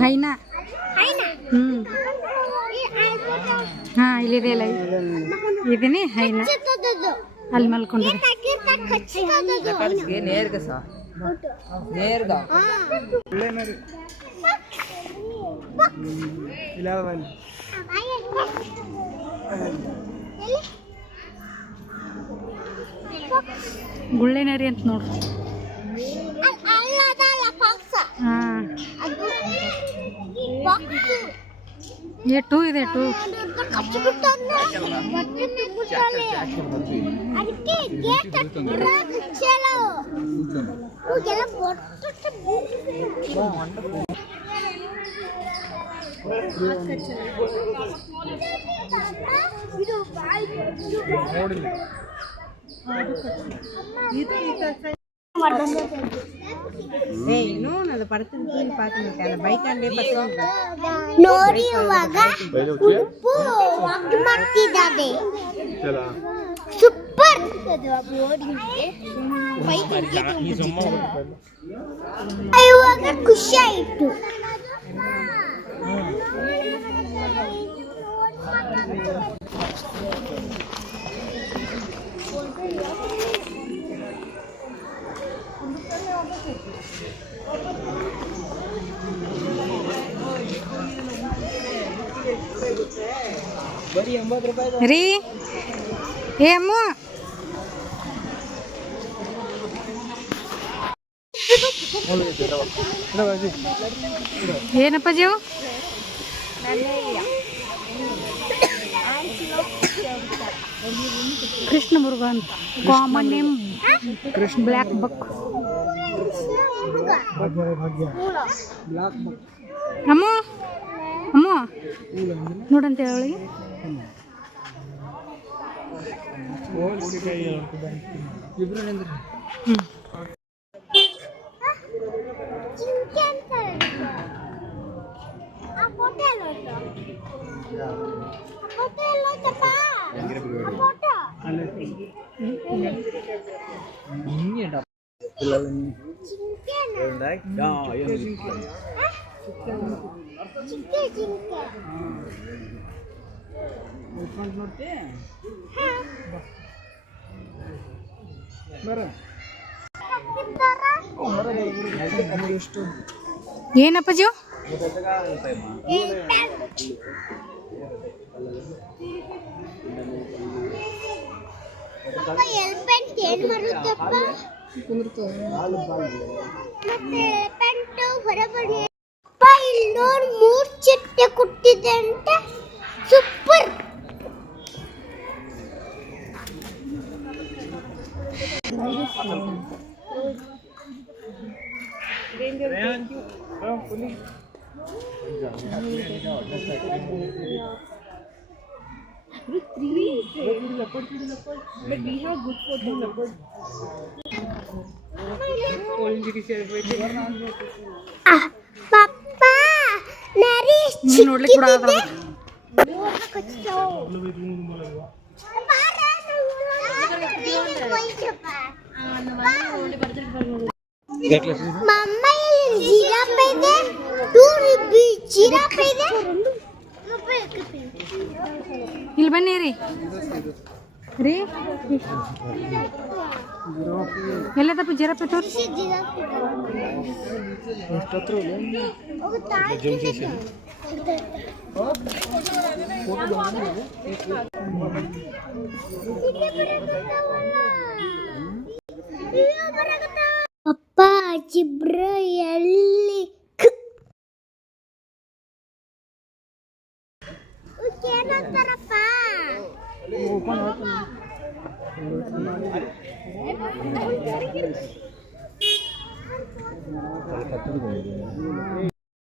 ಹೈನಾ ಹಾ ಇಲ್ಲಿದೆ ಇಲ್ಲ ಇದೀನಿ ಹೈನಾ ಅಲ್ಲಿ ಮಲ್ಕೊಂಡಿದೆ ಗುಳ್ಳೆನರಿ ಅಂತ ನೋಡ್ರಿ ಟೂ ಇದೆ ಟೂ ನೋಡಿ ಇವಾಗ ಉಡುಪು ವಾಕ್ ಮಾಡ್ತಿದ್ದಾರೆ ಸೂಪರ್ ಇವಾಗ ಖುಷಿ ಆಯ್ತು ರೀ ಏ ಅಮ್ಮ ಏನಪ್ಪ ಜೀವ ಕೃಷ್ಣ ಮುರುಘ ಅಂತ ಕಾಮನ್ ನೇಮ್ ಕೃಷ್ಣ ಬ್ಲ್ಯಾಕ್ ಬಕ್ ಅಮ್ಮ ಅಮ್ಮ ನೋಡಂತ ಹೇಳಿ ಏನಪ್ಪ ಜೀವ ಎಲಿಫೆಂಟ್ ಏನು ಮಾಡುತ್ತಪ್ಪ ಮತ್ತೆ ಎಲಿಫೆಂಟ್ ಹೊರಗಡೆ ಇಲ್ಲಿ ನೋಡಿ 3 ಚಿಟ್ಟೆ ಕೊಟ್ಟಿದೆ ಅಂತ super But we have good photo leopard. ಪಪ್ಪ ನರಿ ನೋಡ್ಲಿಕ್ಕೆ ಕೂಡ ಅದಾವ ಮಮ್ಮ ಇಲ್ಲಿ ಜಿರಾಫೆ ಇದೆ 2 ಜಿರಾಫೆ ಇದೆ ಇಲ್ಲಿ ಬನ್ನಿ ರೀ ರೀ ಎಲ್ಲದಪ್ಪ ಜಿರಾಫೆ ತೋರಿಸಿ ಅಪ್ಪ ಜಿಬ್ರ ಎಲ್ಲಿ ಏನಂತಾರಪ್ಪ